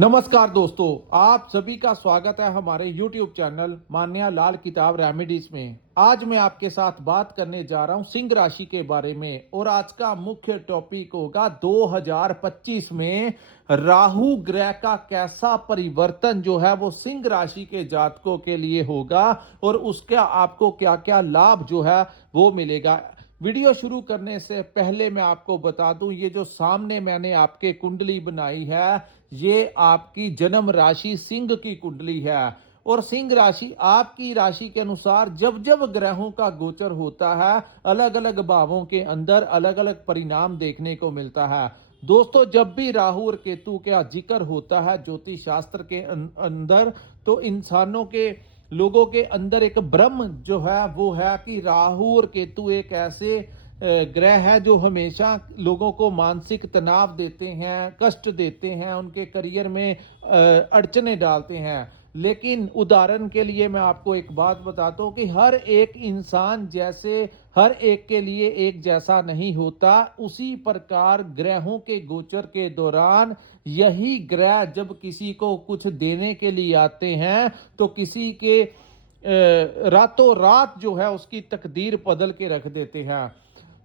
नमस्कार दोस्तों, आप सभी का स्वागत है हमारे YouTube चैनल मान्या लाल किताब रेमेडीज में। आज मैं आपके साथ बात करने जा रहा हूं सिंह राशि के बारे में और आज का मुख्य टॉपिक होगा 2025 में राहु ग्रह का कैसा परिवर्तन जो है वो सिंह राशि के जातकों के लिए होगा और उसका आपको क्या-क्या लाभ जो है वो मिलेगा। वीडियो शुरू करने से पहले मैं आपको बता दूं, ये जो सामने मैंने आपके कुंडली बनाई है, ये आपकी जन्म राशि सिंह की कुंडली है। और सिंह राशि आपकी राशि के अनुसार जब जब ग्रहों का गोचर होता है, अलग अलग भावों के अंदर अलग अलग परिणाम देखने को मिलता है। दोस्तों, जब भी राहु और केतु का जिक्र होता है ज्योतिष शास्त्र के अंदर, तो इंसानों के लोगों के अंदर एक भ्रम जो है वो है कि राहु और केतु एक ऐसे ग्रह है जो हमेशा लोगों को मानसिक तनाव देते हैं, कष्ट देते हैं, उनके करियर में अड़चने डालते हैं। लेकिन उदाहरण के लिए मैं आपको एक बात बताता हूँ कि हर एक इंसान जैसे हर एक के लिए एक जैसा नहीं होता, उसी प्रकार ग्रहों के गोचर के दौरान यही ग्रह जब किसी को कुछ देने के लिए आते हैं तो किसी के रातों रात जो है उसकी तकदीर बदल के रख देते हैं।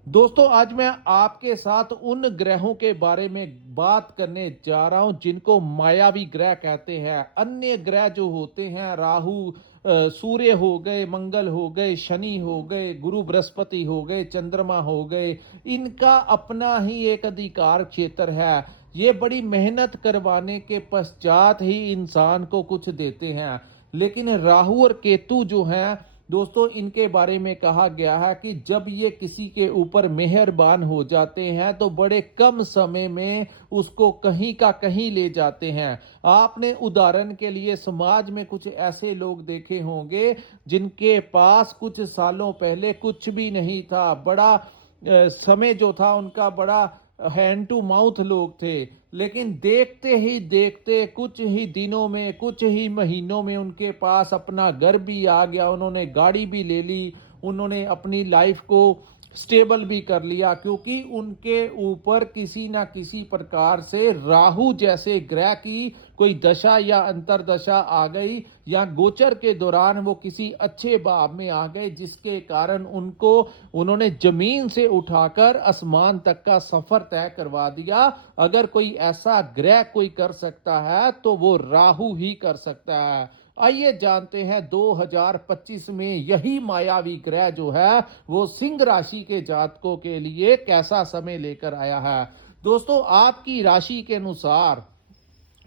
दोस्तों, आज मैं आपके साथ उन ग्रहों के बारे में बात करने जा रहा हूं जिनको मायावी ग्रह कहते हैं। अन्य ग्रह जो होते हैं, राहु, सूर्य हो गए, मंगल हो गए, शनि हो गए, गुरु बृहस्पति हो गए, चंद्रमा हो गए, इनका अपना ही एक अधिकार क्षेत्र है। ये बड़ी मेहनत करवाने के पश्चात ही इंसान को कुछ देते हैं। लेकिन राहु और केतु जो हैं दोस्तों, इनके बारे में कहा गया है कि जब ये किसी के ऊपर मेहरबान हो जाते हैं तो बड़े कम समय में उसको कहीं का कहीं ले जाते हैं। आपने उदाहरण के लिए समाज में कुछ ऐसे लोग देखे होंगे जिनके पास कुछ सालों पहले कुछ भी नहीं था, बड़ा समय जो था उनका बड़ा हैंड टू माउथ लोग थे, लेकिन देखते ही देखते कुछ ही दिनों में, कुछ ही महीनों में उनके पास अपना घर भी आ गया, उन्होंने गाड़ी भी ले ली, उन्होंने अपनी लाइफ को स्टेबल भी कर लिया, क्योंकि उनके ऊपर किसी ना किसी प्रकार से राहु जैसे ग्रह की कोई दशा या अंतरदशा आ गई, या गोचर के दौरान वो किसी अच्छे भाव में आ गए, जिसके कारण उन्होंने जमीन से उठाकर आसमान तक का सफर तय करवा दिया। अगर कोई ऐसा ग्रह कोई कर सकता है तो वो राहु ही कर सकता है। आइए जानते हैं 2025 में यही मायावी ग्रह जो है वो सिंह राशि के जातकों के लिए कैसा समय लेकर आया है। दोस्तों, आपकी राशि के अनुसार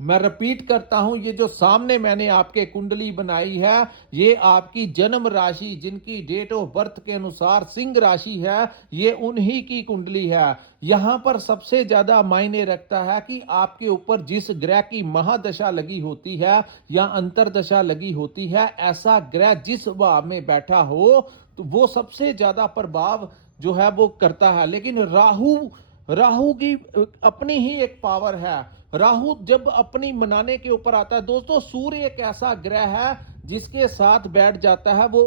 मैं रिपीट करता हूं, ये जो सामने मैंने आपके कुंडली बनाई है, ये आपकी जन्म राशि जिनकी डेट ऑफ बर्थ के अनुसार सिंह राशि है, ये उन्हीं की कुंडली है। यहां पर सबसे ज्यादा मायने रखता है कि आपके ऊपर जिस ग्रह की महादशा लगी होती है या अंतरदशा लगी होती है, ऐसा ग्रह जिस भाव में बैठा हो तो वो सबसे ज्यादा प्रभाव जो है वो करता है। लेकिन राहु की अपनी ही एक पावर है। राहु जब अपनी मनाने के ऊपर आता है, दोस्तों सूर्य एक ऐसा ग्रह है जिसके साथ बैठ जाता है वो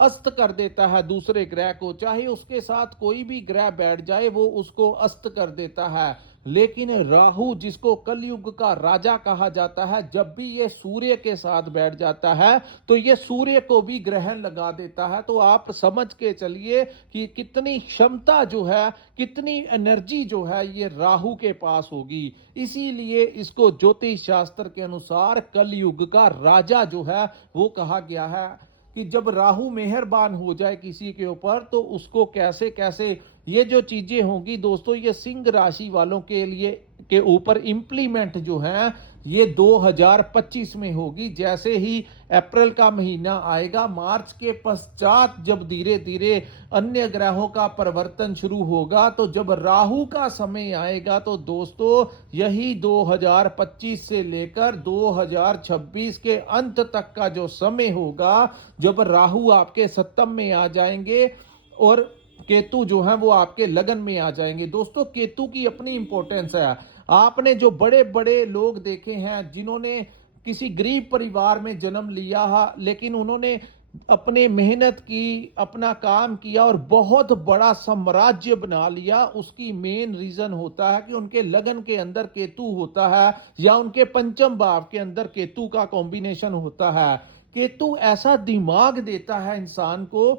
अस्त कर देता है दूसरे ग्रह को, चाहे उसके साथ कोई भी ग्रह बैठ जाए वो उसको अस्त कर देता है। लेकिन राहु, जिसको कलयुग का राजा कहा जाता है, जब भी ये सूर्य के साथ बैठ जाता है तो ये सूर्य को भी ग्रहण लगा देता है। तो आप समझ के चलिए कि कितनी क्षमता जो है, कितनी एनर्जी जो है ये राहु के पास होगी। इसीलिए इसको ज्योतिष शास्त्र के अनुसार कलयुग का राजा जो है वो कहा गया है कि जब राहु मेहरबान हो जाए किसी के ऊपर तो उसको कैसे कैसे ये जो चीजें होंगी दोस्तों, ये सिंह राशि वालों के लिए के ऊपर इंप्लीमेंट जो है ये 2025 में होगी। जैसे ही अप्रैल का महीना आएगा, मार्च के पश्चात जब धीरे धीरे अन्य ग्रहों का परिवर्तन शुरू होगा, तो जब राहु का समय आएगा तो दोस्तों यही 2025 से लेकर 2026 के अंत तक का जो समय होगा, जब राहु आपके सप्तम में आ जाएंगे और केतु जो है वो आपके लगन में आ जाएंगे। दोस्तों, केतु की अपनी इंपॉर्टेंस है। आपने जो बड़े बड़े लोग देखे हैं जिन्होंने किसी गरीब परिवार में जन्म लिया है, लेकिन उन्होंने अपने मेहनत की, अपना काम किया और बहुत बड़ा साम्राज्य बना लिया, उसकी मेन रीजन होता है कि उनके लगन के अंदर केतु होता है या उनके पंचम भाव के अंदर केतु का कॉम्बिनेशन होता है। केतु ऐसा दिमाग देता है इंसान को।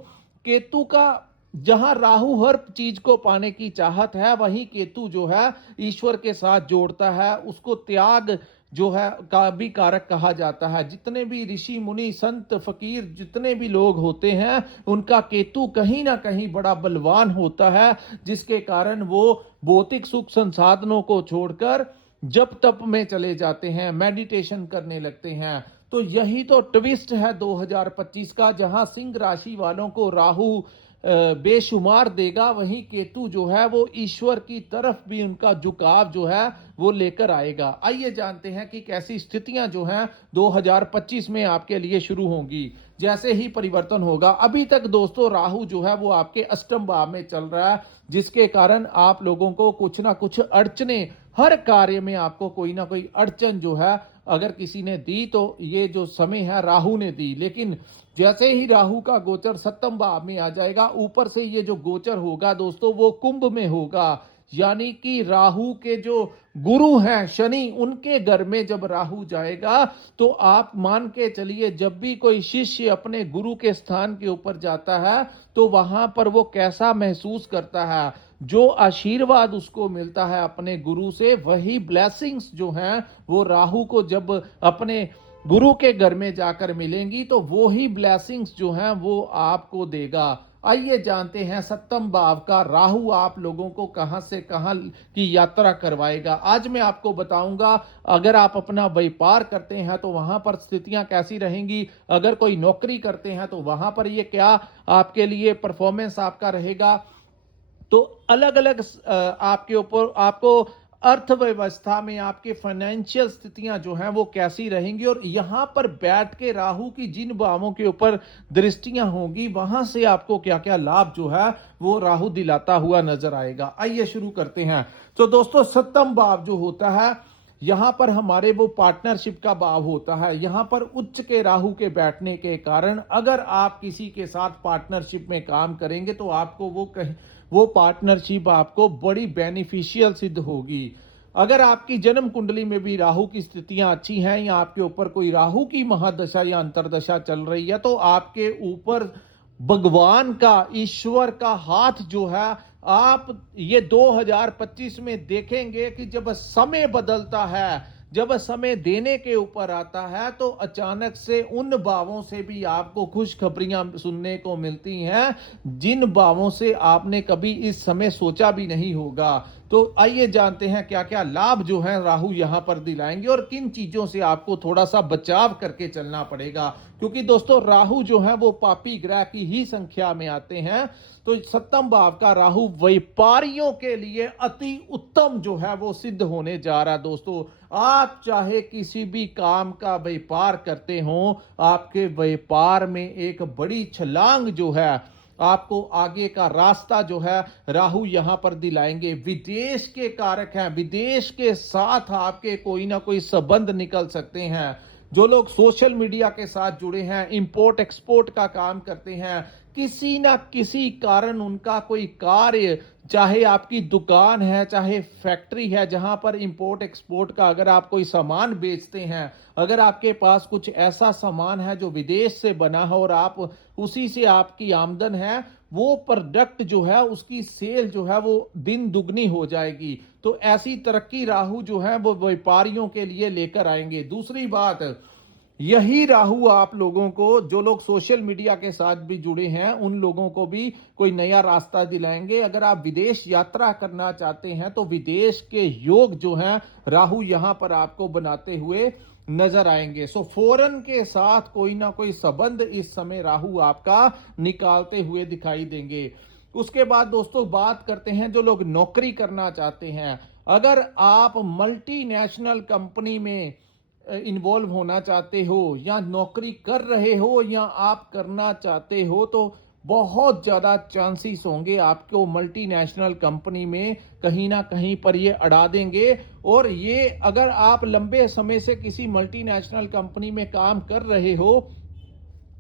केतु का जहां राहु हर चीज को पाने की चाहत है, वहीं केतु जो है ईश्वर के साथ जोड़ता है, उसको त्याग जो है का भी कारक कहा जाता है। जितने भी ऋषि मुनि संत फकीर जितने भी लोग होते हैं, उनका केतु कहीं ना कहीं बड़ा बलवान होता है, जिसके कारण वो भौतिक सुख संसाधनों को छोड़कर जप तप में चले जाते हैं, मेडिटेशन करने लगते हैं। तो यही तो ट्विस्ट है 2025 का, जहां सिंह राशि वालों को राहु बेशुमार देगा, वहीं केतु जो है वो ईश्वर की तरफ भी उनका झुकाव जो है वो लेकर आएगा। आइए जानते हैं कि कैसी स्थितियां जो हैं 2025 में आपके लिए शुरू होंगी जैसे ही परिवर्तन होगा। अभी तक दोस्तों राहु जो है वो आपके अष्टम भाव में चल रहा है, जिसके कारण आप लोगों को कुछ ना कुछ अड़चने, हर कार्य में आपको कोई ना कोई अड़चन जो है अगर किसी ने दी तो ये जो समय है राहु ने दी। लेकिन जैसे ही राहु का गोचर सप्तम भाव में आ जाएगा, ऊपर से ये जो गोचर होगा दोस्तों वो कुंभ में होगा, यानी कि राहु के जो गुरु हैं शनि, उनके घर में जब राहु जाएगा तो आप मान के चलिए, जब भी कोई शिष्य अपने गुरु के स्थान के ऊपर जाता है तो वहां पर वो कैसा महसूस करता है। जो आशीर्वाद उसको मिलता है अपने गुरु से, वही ब्लेसिंग्स जो हैं वो राहु को जब अपने गुरु के घर में जाकर मिलेंगी तो वो ही ब्लेसिंग्स जो हैं वो आपको देगा। आइए जानते हैं सप्तम भाव का राहु आप लोगों को कहां से कहां की यात्रा करवाएगा। आज मैं आपको बताऊंगा, अगर आप अपना व्यापार करते हैं तो वहां पर स्थितियां कैसी रहेंगी, अगर कोई नौकरी करते हैं तो वहां पर ये क्या आपके लिए परफॉर्मेंस आपका रहेगा। तो अलग अलग आपके ऊपर आपको अर्थव्यवस्था में आपके फाइनेंशियल स्थितियां जो हैं वो कैसी रहेंगी, और यहां पर बैठ के राहु की जिन भावों के ऊपर दृष्टियां होंगी वहां से आपको क्या क्या लाभ जो है वो राहु दिलाता हुआ नजर आएगा। आइए शुरू करते हैं। तो दोस्तों सप्तम भाव जो होता है, यहां पर हमारे वो पार्टनरशिप का भाव होता है। यहां पर उच्च के राहु के बैठने के कारण अगर आप किसी के साथ पार्टनरशिप में काम करेंगे तो आपको वो पार्टनरशिप आपको बड़ी बेनिफिशियल सिद्ध होगी। अगर आपकी जन्म कुंडली में भी राहु की स्थितियां अच्छी हैं या आपके ऊपर कोई राहु की महादशा या अंतरदशा चल रही है, तो आपके ऊपर भगवान का, ईश्वर का हाथ जो है आप ये 2025 में देखेंगे कि जब समय बदलता है, जब समय देने के ऊपर आता है तो अचानक से उन भावों से भी आपको खुशखबरियां सुनने को मिलती हैं जिन भावों से आपने कभी इस समय सोचा भी नहीं होगा। तो आइए जानते हैं क्या क्या लाभ जो है राहु यहां पर दिलाएंगे और किन चीजों से आपको थोड़ा सा बचाव करके चलना पड़ेगा, क्योंकि दोस्तों राहु जो है वो पापी ग्रह की ही संख्या में आते हैं। तो सप्तम भाव का राहु व्यापारियों के लिए अति उत्तम जो है वो सिद्ध होने जा रहा है। दोस्तों आप चाहे किसी भी काम का व्यापार करते हो, आपके व्यापार में एक बड़ी छलांग जो है, आपको आगे का रास्ता जो है राहु यहां पर दिलाएंगे। विदेश के कारक हैं, विदेश के साथ आपके कोई ना कोई संबंध निकल सकते हैं। जो लोग सोशल मीडिया के साथ जुड़े हैं, इंपोर्ट एक्सपोर्ट का काम करते हैं, किसी ना किसी कारण उनका कोई कार्य, चाहे आपकी दुकान है चाहे फैक्ट्री है जहां पर इंपोर्ट एक्सपोर्ट का अगर आप कोई सामान बेचते हैं, अगर आपके पास कुछ ऐसा सामान है जो विदेश से बना हो और आप उसी से आपकी आमदन है, वो प्रोडक्ट जो है उसकी सेल जो है वो दिन दुगनी हो जाएगी। तो ऐसी तरक्की राहु जो है वो व्यापारियों के लिए लेकर आएंगे। दूसरी बात, यही राहु आप लोगों को, जो लोग सोशल मीडिया के साथ भी जुड़े हैं, उन लोगों को भी कोई नया रास्ता दिलाएंगे। अगर आप विदेश यात्रा करना चाहते हैं तो विदेश के योग जो हैं राहु यहां पर आपको बनाते हुए नजर आएंगे। सो फॉरेन के साथ कोई ना कोई संबंध इस समय राहु आपका निकालते हुए दिखाई देंगे। उसके बाद दोस्तों बात करते हैं जो लोग नौकरी करना चाहते हैं। अगर आप मल्टीनेशनल कंपनी में इन्वॉल्व होना चाहते हो या नौकरी कर रहे हो या आप करना चाहते हो, तो बहुत ज़्यादा चांसेस होंगे आपको मल्टीनेशनल कंपनी में कहीं ना कहीं पर ये अड़ा देंगे। और ये अगर आप लंबे समय से किसी मल्टीनेशनल कंपनी में काम कर रहे हो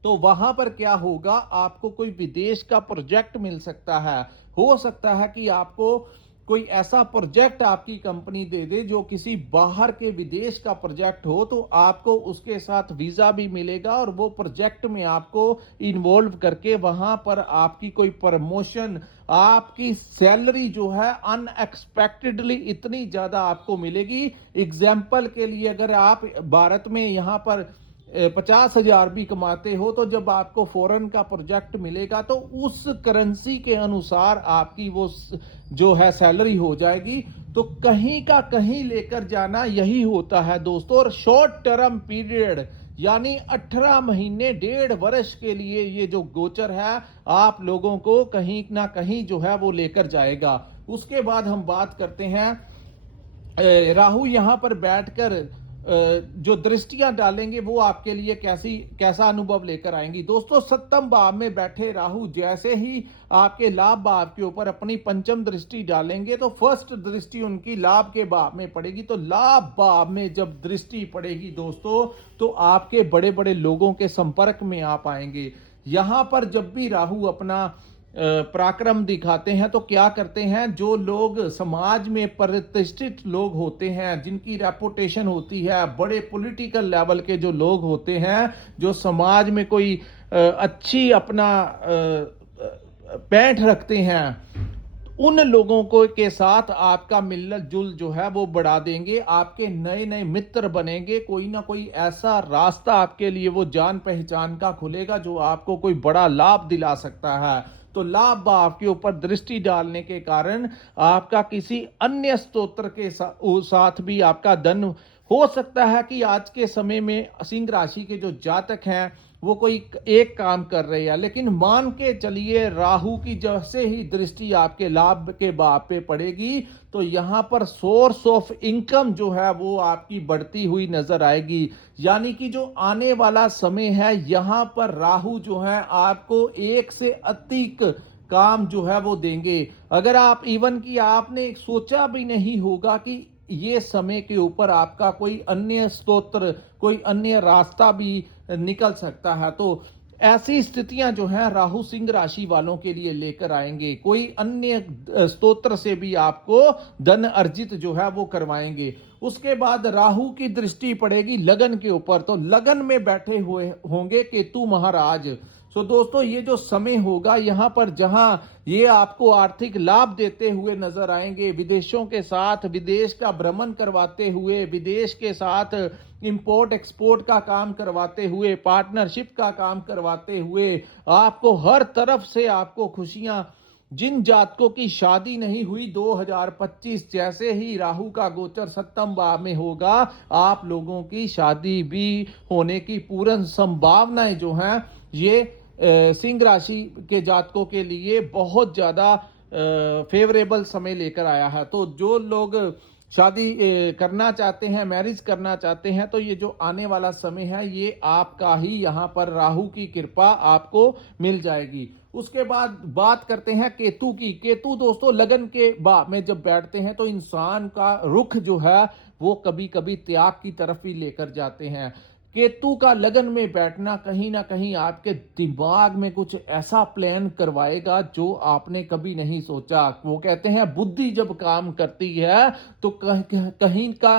तो वहां पर क्या होगा, आपको कोई विदेश का प्रोजेक्ट मिल सकता है। हो सकता है कि आपको कोई ऐसा प्रोजेक्ट आपकी कंपनी दे दे जो किसी बाहर के विदेश का प्रोजेक्ट हो, तो आपको उसके साथ वीजा भी मिलेगा और वो प्रोजेक्ट में आपको इन्वॉल्व करके वहां पर आपकी कोई प्रमोशन, आपकी सैलरी जो है अनएक्सपेक्टेडली इतनी ज्यादा आपको मिलेगी। एग्जाम्पल के लिए, अगर आप भारत में यहां पर 50,000 भी कमाते हो, तो जब आपको फॉरेन का प्रोजेक्ट मिलेगा तो उस करेंसी के अनुसार आपकी वो जो है सैलरी हो जाएगी। तो कहीं का कहीं लेकर जाना यही होता है दोस्तों। और शॉर्ट टर्म पीरियड यानी 18 महीने 1.5 वर्ष के लिए ये जो गोचर है आप लोगों को कहीं ना कहीं जो है वो लेकर जाएगा। उसके बाद हम बात करते हैं राहु यहां पर बैठकर जो दृष्टियां डालेंगे वो आपके लिए कैसा अनुभव लेकर आएंगी। दोस्तों, सप्तम भाव में बैठे राहु जैसे ही आपके लाभ भाव के ऊपर अपनी पंचम दृष्टि डालेंगे तो फर्स्ट दृष्टि उनकी लाभ के भाव में पड़ेगी। तो लाभ भाव में जब दृष्टि पड़ेगी दोस्तों, तो आपके बड़े बड़े लोगों के संपर्क में आप आएंगे। यहां पर जब भी राहु अपना पराक्रम दिखाते हैं तो क्या करते हैं, जो लोग समाज में प्रतिष्ठित लोग होते हैं, जिनकी रेपुटेशन होती है, बड़े पॉलिटिकल लेवल के जो लोग होते हैं, जो समाज में कोई अच्छी अपना पैठ रखते हैं, उन लोगों को के साथ आपका मिलत जुल जो है वो बढ़ा देंगे। आपके नए नए मित्र बनेंगे। कोई ना कोई ऐसा रास्ता आपके लिए वो जान पहचान का खुलेगा जो आपको कोई बड़ा लाभ दिला सकता है। तो लाभ भाव के ऊपर दृष्टि डालने के कारण आपका किसी अन्य स्तोत्र के साथ भी आपका धन हो सकता है कि आज के समय में सिंह राशि के जो जातक हैं वो कोई एक काम कर रहे हैं, लेकिन मान के चलिए राहु की जैसे ही दृष्टि आपके लाभ के भाव पे पड़ेगी तो यहां पर सोर्स ऑफ इनकम जो है वो आपकी बढ़ती हुई नजर आएगी। यानी कि जो आने वाला समय है यहां पर राहु जो है आपको एक से अधिक काम जो है वो देंगे। अगर आप इवन कि आपने सोचा भी नहीं होगा कि ये समय के ऊपर आपका कोई अन्य स्तोत्र, कोई अन्य रास्ता भी निकल सकता है। तो ऐसी स्थितियां जो हैं राहु सिंह राशि वालों के लिए लेकर आएंगे। कोई अन्य स्तोत्र से भी आपको धन अर्जित जो है वो करवाएंगे। उसके बाद राहु की दृष्टि पड़ेगी लगन के ऊपर, तो लगन में बैठे हुए होंगे केतु महाराज। तो दोस्तों, ये जो समय होगा यहां पर जहां ये आपको आर्थिक लाभ देते हुए नजर आएंगे, विदेशों के साथ विदेश का भ्रमण करवाते हुए, विदेश के साथ इंपोर्ट एक्सपोर्ट का काम करवाते हुए, पार्टनरशिप का काम करवाते हुए, आपको हर तरफ से आपको खुशियां, जिन जातकों की शादी नहीं हुई 2025 जैसे ही राहु का गोचर सप्तम भाव में होगा, आप लोगों की शादी भी होने की पूर्ण संभावनाएं जो हैं ये सिंह राशि के जातकों के लिए बहुत ज्यादा फेवरेबल समय लेकर आया है। तो जो लोग शादी करना चाहते हैं, मैरिज करना चाहते हैं, तो ये जो आने वाला समय है ये आपका ही यहाँ पर राहु की कृपा आपको मिल जाएगी। उसके बाद बात करते हैं केतु की। केतु दोस्तों लगन के भाव में जब बैठते हैं तो इंसान का रुख जो है वो कभी कभी त्याग की तरफ ही लेकर जाते हैं। केतु का लगन में बैठना कहीं ना कहीं आपके दिमाग में कुछ ऐसा प्लान करवाएगा जो आपने कभी नहीं सोचा। वो कहते हैं बुद्धि जब काम करती है तो कहीं का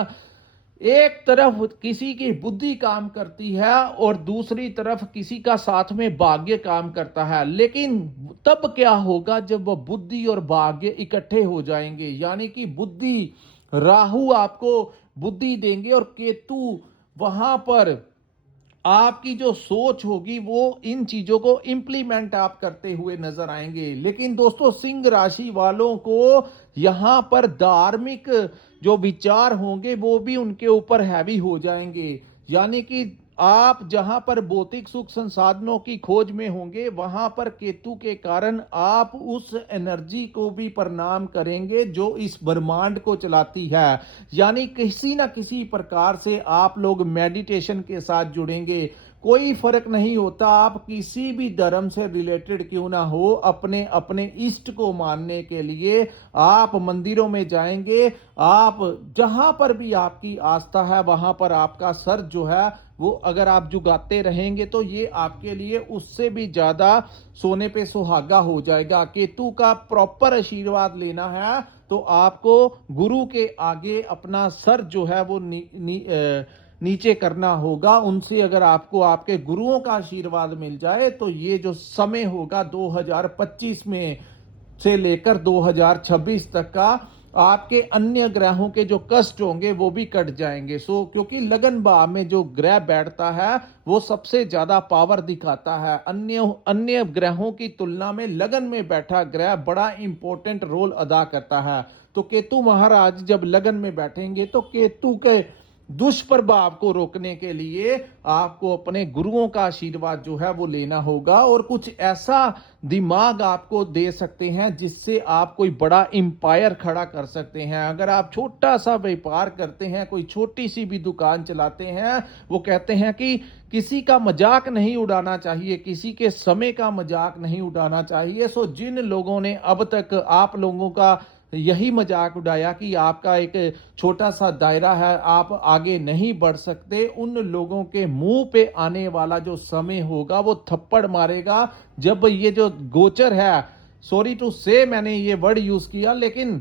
एक तरफ किसी की बुद्धि काम करती है और दूसरी तरफ किसी का साथ में भाग्य काम करता है। लेकिन तब क्या होगा जब वह बुद्धि और भाग्य इकट्ठे हो जाएंगे। यानी कि बुद्धि, राहु आपको बुद्धि देंगे और केतु वहां पर आपकी जो सोच होगी वो इन चीजों को इंप्लीमेंट आप करते हुए नजर आएंगे। लेकिन दोस्तों सिंह राशि वालों को यहां पर धार्मिक जो विचार होंगे वो भी उनके ऊपर हैवी हो जाएंगे। यानी कि आप जहां पर भौतिक सुख संसाधनों की खोज में होंगे वहां पर केतु के कारण आप उस एनर्जी को भी प्रणाम करेंगे जो इस ब्रह्मांड को चलाती है। यानी किसी ना किसी प्रकार से आप लोग मेडिटेशन के साथ जुड़ेंगे, कोई फर्क नहीं होता, आप किसी भी धर्म से रिलेटेड क्यों ना हो, अपने अपने इष्ट को मानने के लिए आप मंदिरों में जाएंगे, आप जहां पर भी आपकी आस्था है वहां पर आपका सर जो है वो अगर आप झुकाते रहेंगे तो ये आपके लिए उससे भी ज्यादा सोने पे सुहागा हो जाएगा। केतु का प्रॉपर आशीर्वाद लेना है तो आपको गुरु के आगे अपना सर जो है वो नीचे करना होगा। उनसे अगर आपको आपके गुरुओं का आशीर्वाद मिल जाए तो ये जो समय होगा 2025 में से लेकर 2026 तक का, आपके अन्य ग्रहों के जो कष्ट होंगे वो भी कट जाएंगे। क्योंकि लगन भाव में जो ग्रह बैठता है वो सबसे ज्यादा पावर दिखाता है। अन्य अन्य ग्रहों की तुलना में लगन में बैठा ग्रह बड़ा इंपॉर्टेंट रोल अदा करता है। तो केतु महाराज जब लगन में बैठेंगे तो केतु के दुष्प्रभाव को रोकने के लिए आपको अपने गुरुओं का आशीर्वाद जो है वो लेना होगा, और कुछ ऐसा दिमाग आपको दे सकते हैं जिससे आप कोई बड़ा एम्पायर खड़ा कर सकते हैं। अगर आप छोटा सा व्यापार करते हैं, कोई छोटी सी भी दुकान चलाते हैं, वो कहते हैं कि किसी का मजाक नहीं उड़ाना चाहिए, किसी के समय का मजाक नहीं उड़ाना चाहिए। जिन लोगों ने अब तक आप लोगों का यही मजाक उड़ाया कि आपका एक छोटा सा दायरा है, आप आगे नहीं बढ़ सकते, उन लोगों के मुंह पे आने वाला जो समय होगा वो थप्पड़ मारेगा। जब ये जो गोचर है, सॉरी टू से मैंने ये वर्ड यूज किया, लेकिन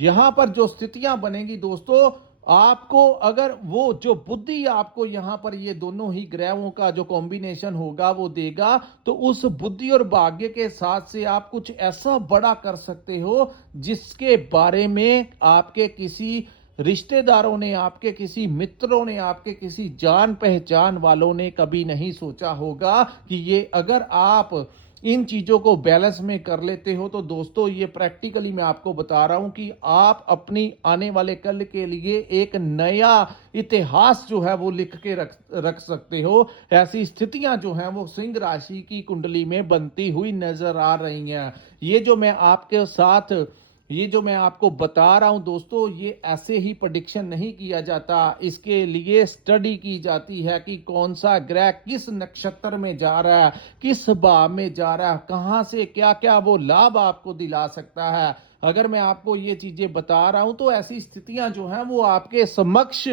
यहां पर जो स्थितियां बनेगी दोस्तों, आपको अगर वो जो बुद्धि आपको यहां पर ये दोनों ही ग्रहों का जो कॉम्बिनेशन होगा वो देगा, तो उस बुद्धि और भाग्य के साथ से आप कुछ ऐसा बड़ा कर सकते हो जिसके बारे में आपके किसी रिश्तेदारों ने, आपके किसी मित्रों ने, आपके किसी जान पहचान वालों ने कभी नहीं सोचा होगा कि ये अगर आप इन चीजों को बैलेंस में कर लेते हो तो दोस्तों ये प्रैक्टिकली मैं आपको बता रहा हूं कि आप अपनी आने वाले कल के लिए एक नया इतिहास जो है वो लिख के रख सकते हो। ऐसी स्थितियां जो हैं वो सिंह राशि की कुंडली में बनती हुई नजर आ रही हैं। ये जो मैं आपको बता रहा हूं दोस्तों, ये ऐसे ही प्रेडिक्शन नहीं किया जाता, इसके लिए स्टडी की जाती है कि कौन सा ग्रह किस नक्षत्र में जा रहा है, किस भाव में जा रहा है, कहां से क्या क्या वो लाभ आपको दिला सकता है। अगर मैं आपको ये चीजें बता रहा हूं तो ऐसी स्थितियां जो हैं वो आपके समक्ष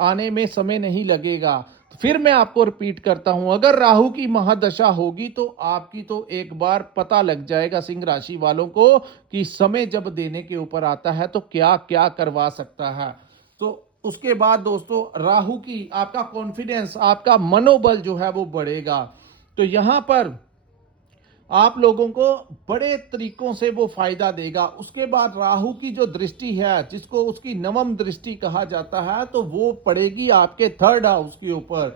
आने में समय नहीं लगेगा। फिर मैं आपको रिपीट करता हूं, अगर राहु की महादशा होगी तो आपकी तो एक बार पता लग जाएगा सिंह राशि वालों को कि समय जब देने के ऊपर आता है तो क्या क्या करवा सकता है। तो उसके बाद दोस्तों राहु की आपका कॉन्फिडेंस, आपका मनोबल जो है वो बढ़ेगा। तो यहां पर आप लोगों को बड़े तरीकों से वो फायदा देगा। उसके बाद राहु की जो दृष्टि है, जिसको उसकी नवम दृष्टि कहा जाता है, तो वो पड़ेगी आपके थर्ड हाउस के ऊपर।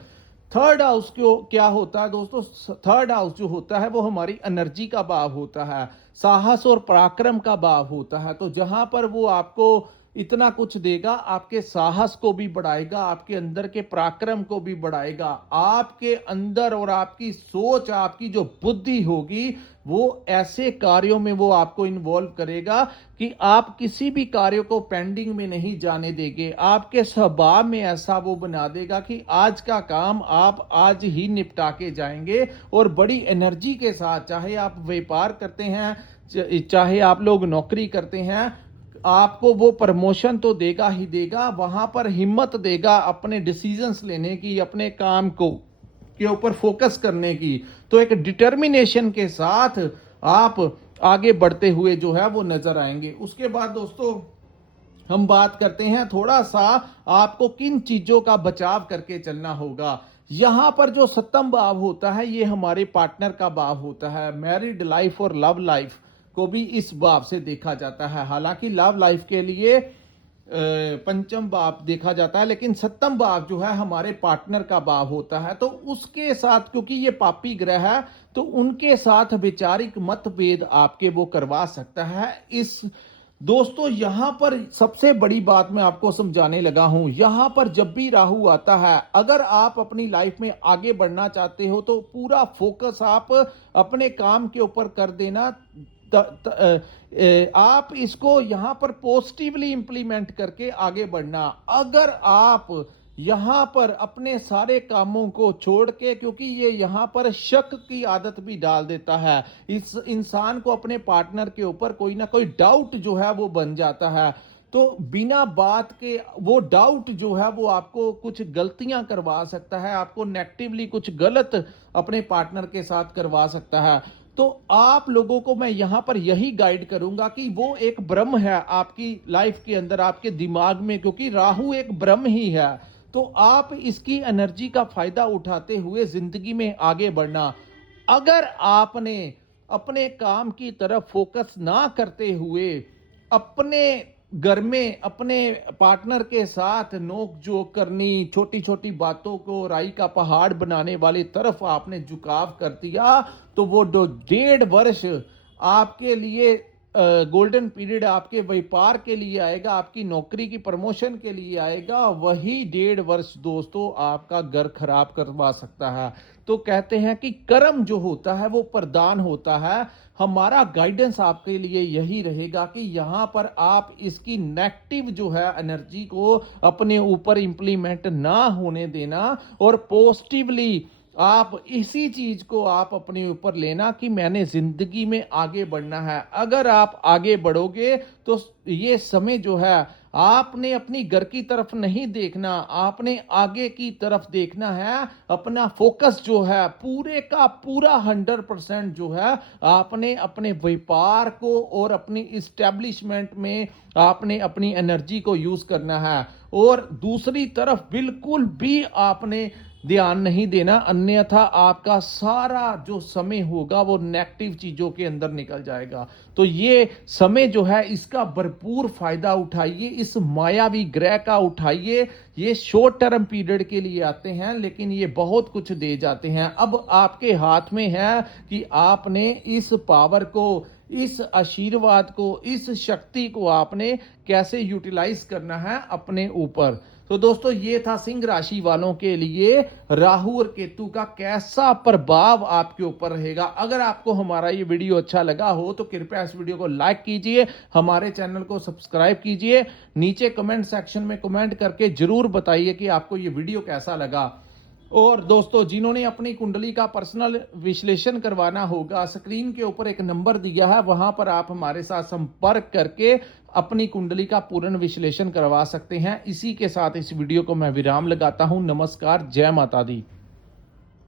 थर्ड हाउस को क्या होता है दोस्तों, थर्ड हाउस जो होता है वो हमारी एनर्जी का भाव होता है, साहस और पराक्रम का भाव होता है। तो जहां पर वो आपको इतना कुछ देगा, आपके साहस को भी बढ़ाएगा, आपके अंदर के पराक्रम को भी बढ़ाएगा। आपके अंदर और आपकी सोच, आपकी जो बुद्धि होगी वो ऐसे कार्यों में वो आपको इन्वॉल्व करेगा कि आप किसी भी कार्य को पेंडिंग में नहीं जाने देंगे। आपके स्वभाव में ऐसा वो बना देगा कि आज का काम आप आज ही निपटा के जाएंगे, और बड़ी एनर्जी के साथ, चाहे आप व्यापार करते हैं, चाहे आप लोग नौकरी करते हैं, आपको वो प्रमोशन तो देगा ही देगा, वहां पर हिम्मत देगा अपने डिसीजंस लेने की, अपने काम को के ऊपर फोकस करने की। तो एक डिटर्मिनेशन के साथ आप आगे बढ़ते हुए जो है वो नजर आएंगे। उसके बाद दोस्तों हम बात करते हैं थोड़ा सा आपको किन चीजों का बचाव करके चलना होगा। यहां पर जो सप्तम भाव होता है ये हमारे पार्टनर का भाव होता है। मैरिड लाइफ और लव लाइफ को भी इस भाव से देखा जाता है। हालांकि लव लाइफ के लिए पंचम भाव देखा जाता है, लेकिन सप्तम भाव जो है हमारे पार्टनर का भाव होता है। तो उसके साथ, क्योंकि ये पापी ग्रह है, तो उनके साथ वैचारिक मतभेद आपके वो करवा सकता है। इस दोस्तों यहां पर सबसे बड़ी बात मैं आपको समझाने लगा हूं, यहां पर जब भी राहु आता है, अगर आप अपनी लाइफ में आगे बढ़ना चाहते हो तो पूरा फोकस आप अपने काम के ऊपर कर देना। आप इसको यहां पर पॉजिटिवली इंप्लीमेंट करके आगे बढ़ना। अगर आप यहाँ पर अपने सारे कामों को छोड़ के, क्योंकि ये यहाँ पर शक की आदत भी डाल देता है, इस इंसान को अपने पार्टनर के ऊपर कोई ना कोई डाउट जो है वो बन जाता है। तो बिना बात के वो डाउट जो है वो आपको कुछ गलतियां करवा सकता है, आपको नेगेटिवली कुछ गलत अपने पार्टनर के साथ करवा सकता है। तो आप लोगों को मैं यहां पर यही गाइड करूंगा कि वो एक भ्रम है आपकी लाइफ के अंदर, आपके दिमाग में, क्योंकि राहु एक भ्रम ही है। तो आप इसकी एनर्जी का फायदा उठाते हुए जिंदगी में आगे बढ़ना। अगर आपने अपने काम की तरफ फोकस ना करते हुए अपने घर में अपने पार्टनर के साथ नोक झोंक करनी, छोटी छोटी बातों को राई का पहाड़ बनाने वाली तरफ आपने झुकाव कर दिया, तो वो 1.5 वर्ष आपके लिए गोल्डन पीरियड आपके व्यापार के लिए आएगा, आपकी नौकरी की प्रमोशन के लिए आएगा। वही 1.5 वर्ष दोस्तों आपका घर खराब करवा सकता है। तो कहते हैं कि कर्म जो होता है वो प्रदान होता है। हमारा गाइडेंस आपके लिए यही रहेगा कि यहाँ पर आप इसकी नेगेटिव जो है एनर्जी को अपने ऊपर इंप्लीमेंट ना होने देना, और पॉजिटिवली आप इसी चीज को आप अपने ऊपर लेना कि मैंने जिंदगी में आगे बढ़ना है। अगर आप आगे बढ़ोगे तो ये समय जो है आपने अपनी घर की तरफ नहीं देखना, आपने आगे की तरफ देखना है। अपना फोकस जो है पूरे का पूरा 100% जो है आपने अपने व्यापार को और अपनी इस्टेब्लिशमेंट में आपने अपनी एनर्जी को यूज करना है। और दूसरी तरफ बिल्कुल भी आपने ध्यान नहीं देना, अन्यथा आपका सारा जो समय होगा वो नेगेटिव चीजों के अंदर निकल जाएगा। तो ये समय जो है इसका भरपूर फायदा उठाइए, इस मायावी ग्रह का उठाइए। ये शॉर्ट टर्म पीरियड के लिए आते हैं लेकिन ये बहुत कुछ दे जाते हैं। अब आपके हाथ में है कि आपने इस पावर को, इस आशीर्वाद को, इस शक्ति को आपने कैसे यूटिलाइज करना है अपने ऊपर। तो दोस्तों ये था सिंह राशि वालों के लिए राहु और केतु का कैसा प्रभाव आपके ऊपर रहेगा। अगर आपको हमारा ये वीडियो अच्छा लगा हो तो कृपया इस वीडियो को लाइक कीजिए, हमारे चैनल को सब्सक्राइब कीजिए, नीचे कमेंट सेक्शन में कमेंट करके जरूर बताइए कि आपको ये वीडियो कैसा लगा। और दोस्तों जिन्होंने अपनी कुंडली का पर्सनल विश्लेषण करवाना होगा, स्क्रीन के ऊपर एक नंबर दिया है, वहां पर आप हमारे साथ संपर्क करके अपनी कुंडली का पूर्ण विश्लेषण करवा सकते हैं। इसी के साथ इस वीडियो को मैं विराम लगाता हूं। नमस्कार, जय माता दी।